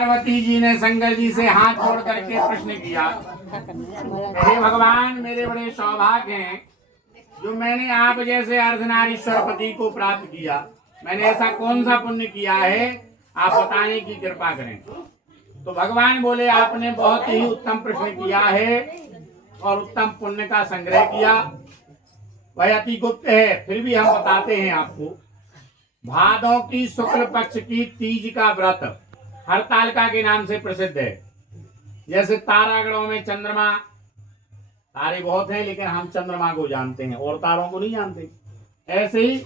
पार्वती जी ने शंकर जी से हाथ जोड़ करके प्रश्न किया, हे भगवान, मेरे बड़े सौभाग्य हैं जो मैंने आप जैसे अर्धनारीश्वर पति को प्राप्त किया। मैंने ऐसा कौन सा पुण्य किया है, आप बताने की कृपा करें। तो भगवान बोले, आपने बहुत ही उत्तम प्रश्न किया है और उत्तम पुण्य का संग्रह किया। वह अति गुप्त है, फिर भी हम बताते हैं आपको। भादों की शुक्ल पक्ष की तीज का व्रत हरतालिका के नाम से प्रसिद्ध है। जैसे तारागणों में चंद्रमा, तारे बहुत हैं लेकिन हम चंद्रमा को जानते हैं और तारों को नहीं जानते, ऐसे ही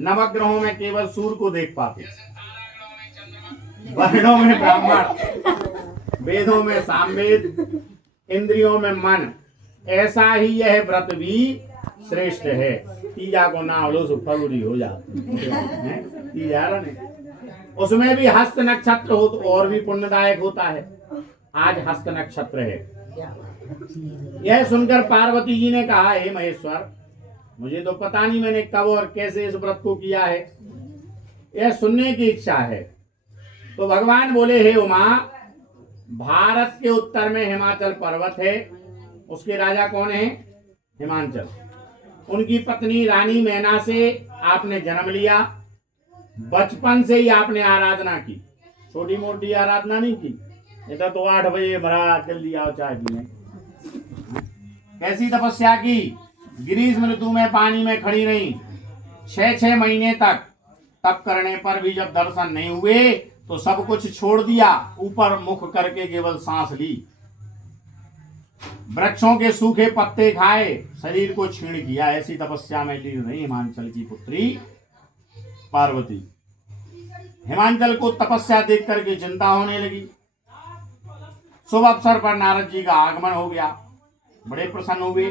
नवग्रहों में केवल सूर्य को देख पाते। वर्णों में ब्राह्मण, वेदों में सामवेद, इंद्रियों में मन, ऐसा ही यह व्रत भी श्रेष्ठ है। तीजा को ना लो सो फगुड़ी हो जाती तीजा नहीं। उसमें भी हस्त नक्षत्र हो तो और भी पुण्यदायक होता है। आज हस्त नक्षत्र है। यह सुनकर पार्वती जी ने कहा, हे महेश्वर, मुझे तो पता नहीं मैंने कब और कैसे इस व्रत को किया है, यह सुनने की इच्छा है। तो भगवान बोले, हे उमा, भारत के उत्तर में हिमाचल पर्वत है, उसके राजा कौन है? हिमांचल। उनकी पत्नी रानी मैना से आपने जन्म लिया। बचपन से ही आपने आराधना की, छोटी मोटी आराधना नहीं की। इधर तो 8 बजे भरा जल्दी आओ चाय पीने। कैसी तपस्या की? ग्रीष्म ऋतु में पानी में खड़ी रही 6 महीने तक। तप करने पर भी जब दर्शन नहीं हुए तो सब कुछ छोड़ दिया, ऊपर मुख करके केवल सांस ली। वृक्षों के सूखे पत्ते खाए, शरीर को क्षीण किया। ऐसी तपस्या में लीन रही हिमांचल की पुत्री पार्वती। हिमांचल को तपस्या देख करके चिंता होने लगी। शुभ अवसर पर नारद जी का आगमन हो गया। बड़े प्रसन्न हुए।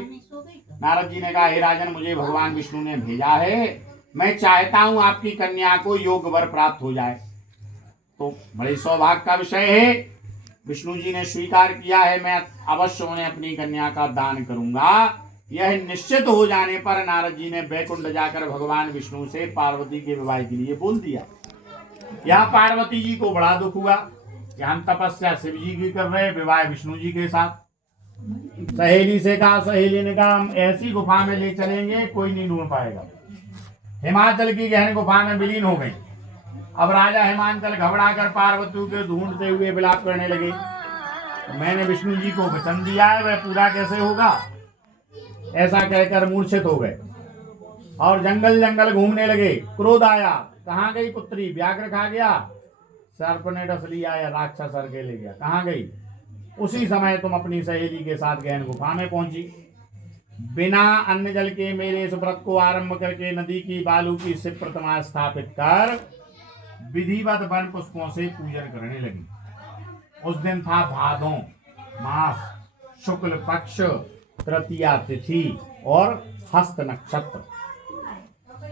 नारद जी ने कहा, हे राजन, मुझे भगवान विष्णु ने भेजा है, मैं चाहता हूं आपकी कन्या को योग वर प्राप्त हो जाए। तो बड़े सौभाग्य का विषय है। विष्णु जी ने स्वीकार किया है, मैं अवश्य उन्हें अपनी कन्या का दान करूंगा। यह निश्चित हो जाने पर नारद जी ने वैकुंठ जाकर भगवान विष्णु से पार्वती के विवाह के लिए बोल दिया। यहाँ पार्वती जी को बड़ा दुख हुआ कि हम तपस्या शिव जी की कर रहे, विवाह विष्णु जी के साथ। सहेली से कहा, सहेली ने कहा, हम ऐसी गुफा में ले चलेंगे कोई नहीं ढूंढ पाएगा। हिमाचल की गहन गुफा में विलीन हो गई। अब राजा हिमांचल घबरा कर पार्वती के ढूंढते हुए विलाप करने लगे। तो मैंने विष्णु जी को वचन दिया है, वह पूरा कैसे होगा? ऐसा कहकर मूर्छित हो गए और जंगल जंगल घूमने लगे। क्रोध आया, कहाँ गई पुत्री? व्याघ्र खा गया, सर्प ने डस लिया या राक्षस सर के ले गया, कहाँ गई? उसी समय तुम अपनी सहेली के साथ गहन गुफा में पहुंची। बिना अन्न जल के मेरे इस व्रत को आरंभ करके नदी की बालू की शिव प्रतिमा स्थापित कर विधिवत वन पुष्पों से पूजन करने लगी। उस दिन था भादों मास शुक्ल पक्ष तृतीया तिथि और हस्त नक्षत्र।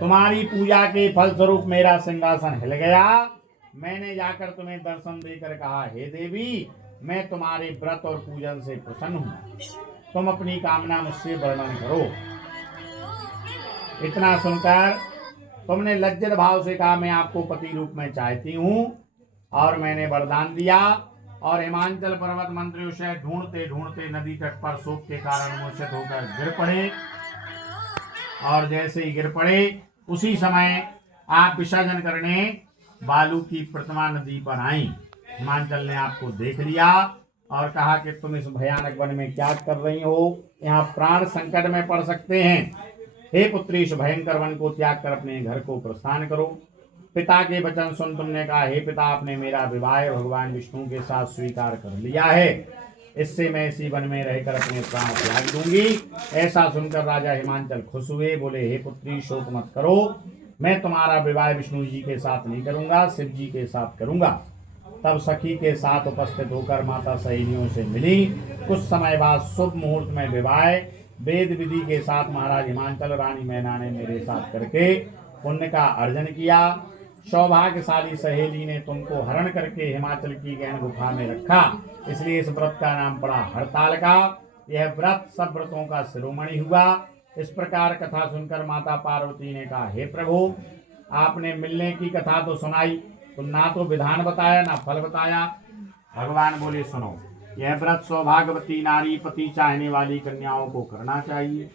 तुम्हारी पूजा के फल स्वरूप मेरा सिंहासन हिल गया। मैंने जाकर तुम्हें दर्शन देकर कहा, हे देवी, मैं तुम्हारे व्रत और पूजन से प्रसन्न हूं, तुम अपनी कामना मुझसे वर्णन करो। इतना सुनकर तुमने लज्जित भाव से कहा, मैं आपको पति रूप में चाहती हूं, और मैंने वरदान दिया। और हिमांचल पर्वत मंत्रियों से ढूंढते ढूंढते नदी तट पर शोक के कारण मूर्छित होकर गिर पड़े। और जैसे ही गिर पड़े उसी समय आप विसर्जन करने बालू की प्रतिमा नदी पर आई। हिमांचल ने आपको देख लिया और कहा कि तुम इस भयानक वन में क्या कर रही हो? यहाँ प्राण संकट में पड़ सकते हैं। हे पुत्री, इस भयंकर वन को त्याग कर अपने घर को प्रस्थान करो। पिता के वचन सुन तुमने कहा, हे पिता, आपने मेरा विवाह भगवान विष्णु के साथ स्वीकार कर लिया है, इससे मैं इसी वन में रहकर अपने प्राण त्याग दूंगी। ऐसा सुनकर राजा हिमांचल खुश हुए। बोले, हे पुत्री, शोक मत करो, मैं तुम्हारा विवाह विष्णु जी के साथ नहीं करूंगा, शिव जी के साथ करूंगा। तब सखी के साथ उपस्थित होकर माता सहेलियों से मिली। कुछ समय बाद शुभ मुहूर्त में विवाह वेद विधि के साथ महाराज हिमांचल रानी मैना ने मेरे साथ करके पुण्य का अर्जन किया। सौभाग्यशाली सहेली ने तुमको हरण करके हिमाचल की गहन गुफा में रखा, इसलिए इस व्रत का नाम पड़ा हरतालिका। यह व्रत सब व्रतों का शिरोमणि हुआ। इस प्रकार कथा सुनकर माता पार्वती ने कहा, हे प्रभु, आपने मिलने की कथा तो सुनाई, तुम ना तो विधान बताया ना फल बताया, भगवान बोले सुनो, यह व्रत सौभाग्यवती नारी पति चाहने वाली कन्याओं को करना चाहिए।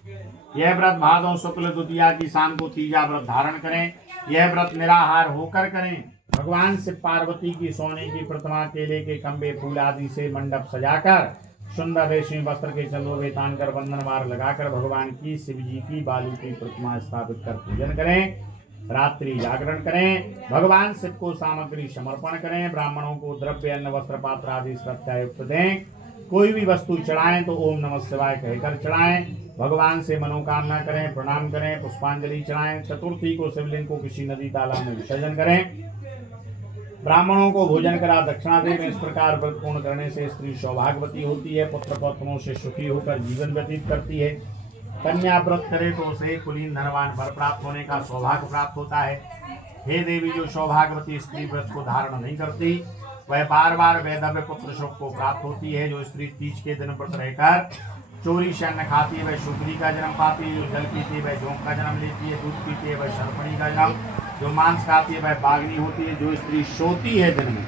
यह व्रत भादों शुक्ल द्वितीया की शाम को तीजा व्रत धारण करें। यह व्रत निराहार होकर करें। भगवान शिव पार्वती की सोने की प्रतिमा, केले के खंभे, फूल आदि से मंडप सजाकर, सुंदर रेशमी वस्त्र के चंदोबे तान कर, बंधनवार लगाकर भगवान की, शिव जी की बालू की प्रतिमा स्थापित कर पूजन करें। रात्रि जागरण करें। भगवान शिव को सामग्री समर्पण करें। ब्राह्मणों को द्रव्य, अन्न, वस्त्र, पात्र आदि श्रद्धा युक्त दें। कोई भी वस्तु चढ़ाएं तो ओम नमः शिवाय कहकर चढ़ाएं। भगवान से मनोकामना करें, प्रणाम करें, पुष्पांजलि चढ़ाएं। चतुर्थी को शिवलिंग को किसी नदी तालाब में विसर्जन करें। ब्राह्मणों को भोजन करा दक्षिणा दें। इस प्रकार व्रत पूर्ण करने से स्त्री सौभाग्यवती होती है, पुत्र पौत्रों से सुखी होकर जीवन व्यतीत करती है। कन्या व्रत करे तो उसे कुलीन धनवान वर प्राप्त होने का सौभाग्य प्राप्त होता है। हे देवी, जो सौभाग्यवती स्त्री व्रत को धारण नहीं करती वह बार बार वैधव्य पुत्र सुख को प्राप्त होती है। जो स्त्री तीज के दिन व्रत रहकर चोरी से अन्न खाती है वह शुक्री का जन्म पाती है। जो जल पीती है वह जोंक का जन्म लेती है। दूध पीती है वह शर्पणी का जन्म। जो मांस खाती है वह बाघनी होती है। जो स्त्री सोती है दिन में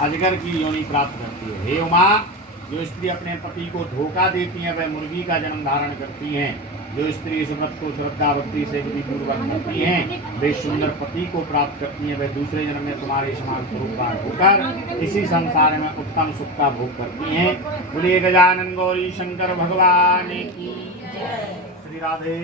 अजगर की योनि प्राप्त करती है। हे उमा, जो स्त्री अपने पति को धोखा देती है वह मुर्गी का जन्म धारण करती हैं। जो स्त्री इस व्रत को श्रद्धा भक्ति से विधि पूर्वक करती हैं वे सुंदर पति को प्राप्त करती हैं। वे दूसरे जन्म में तुम्हारे समान स्वरूपवान होकर इसी संसार में उत्तम सुख का भोग करती हैं। बोलिए गजानन गौरी शंकर भगवान की जय। श्री राधे।